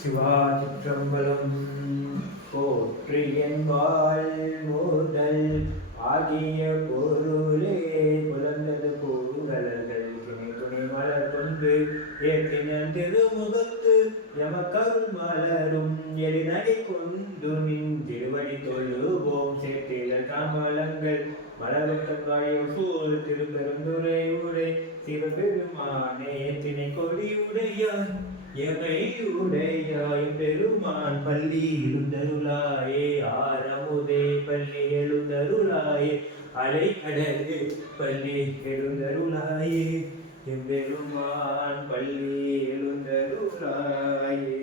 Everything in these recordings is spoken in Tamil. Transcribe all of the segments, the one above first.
சிவாச்சிற்றம்பலம் போற்றி என்பால் முதல் ஆகிய பொருளே புலந்தது பூங்கலர்கள் துணை துணை மலர் கொண்டு ஏற்றின திருமுகத்து எமக்கருள் மலரும் எரிநடை கொண்டு நின் திருவடி தொழுவோம் சேர்த்தில கமலங்கள் மலரத்தன் வாய சூழ் திருப்பெருந்துரை உரை சிவபெருமானே திணை கொடி உடையான் எமையுடையாய் பெருமான் பள்ளி எழுந்தருளாயே ஆரமுதே பள்ளி எழுந்தருளாயே அலைக்கடலே பள்ளி எழுந்தருளாயே எம்பெருமான் பள்ளி எழுந்தருளாயே.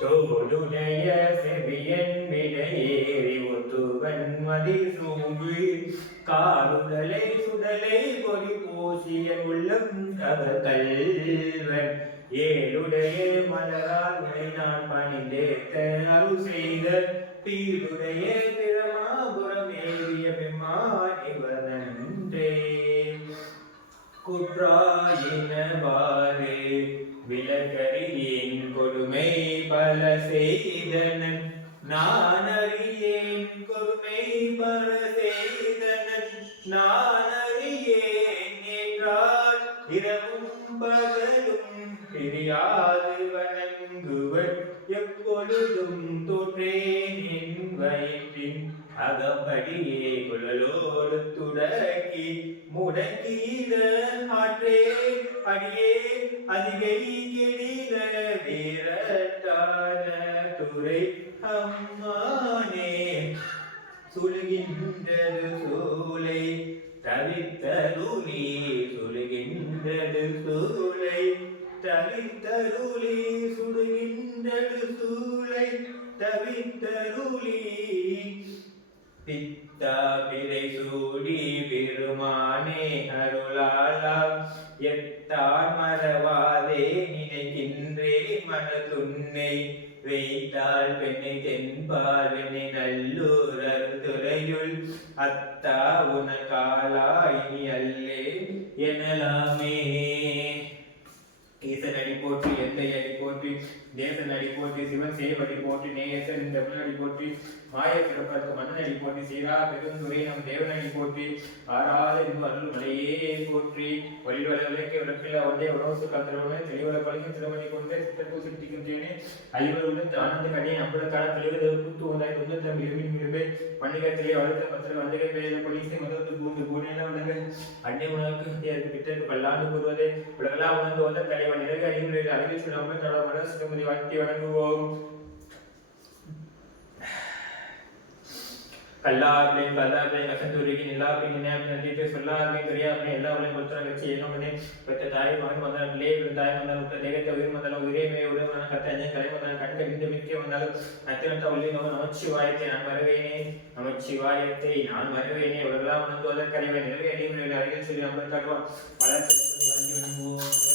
தோடுடைய செவியன் விடையேறி ஒத்துவன் மதி சூங்கி காலுடலை சுடலை பொறி பூசிய உள்ளம் கல்வன் ஏழுடைய மலரால் உனை நான் பணிந்தேத்த அருள் செய்த பீடுடைய பிரமாபுரம் ஏறிய பெம்மானிவனன்றே குற்றாயினவாறு விலகறியேன் கொடுமை பல செய்தனன் நான் அறியேன் கொடுமை பல செய்தனன் நான் அறியேன் என்றால் இரவும் பகலும் பிரியாது வணங்குவன் எப்பொழுதும் தோற்றேன் என் வயிற்றின் அகப்படியே குழலோடு துடக்கி முடக்கிட ஆற்றே அடியே அதிகை கெடில வீரட்டான துறை அம்மானே சுழுகின்றது சூளை தவித்தருளி சுழுகின்றது சூளை தவித்தருளி சுடுகின்றது சூளை தவித்தருளி பித்தா பிறை சூடி பெருமானே அருளாலா எத்தான் மறவாதே நினைக்கின்றே மனதுன்னை வைத்தாள் பெண்ணை தென்பால் வெண்ணை நல்லூர் அருந்துறையுள் அத்தா உனக்காலா இனி அல்லே எனலாமே. ஈசன் அடி போற்றி எந்தை அடி போற்றி தேசன் அடி போற்றி சிவன் சேவடி போற்றி நேசன் தமிழடி போற்றி மாய சிறப்பற்கு மன்னன் அடி போற்றி சீரா பெருந்துரை நம் தேவன் அடி போற்றி ஆறாத இன்பு அருள் மலையே போற்றி வழிவள விளக்க விளக்கில் ஒன்றே உணவு கலந்துருவனே தெளிவள பழகும் திருமணி கொண்டே சித்தப்பு சுட்டிக்கின்றேனே அழிவருடன் ஆனந்த கடையை நம்பளுக்கான தெளிவு கூத்து வந்தாய் தொண்ணூத்தம் இருமின் விரும்பே பண்டிகத்திலே வளர்த்த பத்திர வந்தகை பெயர் பொலிசை மதத்து பூந்து பூனேன வந்தங்க அன்னை உணவுக்கு பித்தருக்கு பல்லாண்டு கூறுவதே உலகளா உணர்ந்து வந்த தலைவன் நிறைவு அறிவுரையில் அழகில் சொல்லாமல் தட மன சுகமதி வாழ்க்கை வணங்குவோம். கல்லாப்ளே கல்லாப்ளே கசந்துருகி நிலாப்ளே நினையாப்ளே நந்திப்பே சொல்லாப்ளே பெரியாப்ளே எல்லாப்ளே கொத்தர கட்சி ஏனோமனே பெற்ற தாய் மகன் வந்தாலே தாய் வந்தாலும் உத்த தேகத்தை உயிர் வந்தாலும் உயிரே உடனான கத்தஞ்ச கலை வந்தாலும் கண்கறிந்து மிக்க வந்தாலும் நத்திரத்த உள்ளி நோக நமச்சிவாயத்தை நான் வருவேனே நமச்சிவாயத்தை நான் வருவேனே உலகெல்லாம் உணர்ந்து வதற்கறிவேன் நிலவே அறிவுரையில் அருகில் சொல்லி நம்பர் காட்டுவான் வளர்ச்சி வெண்போல்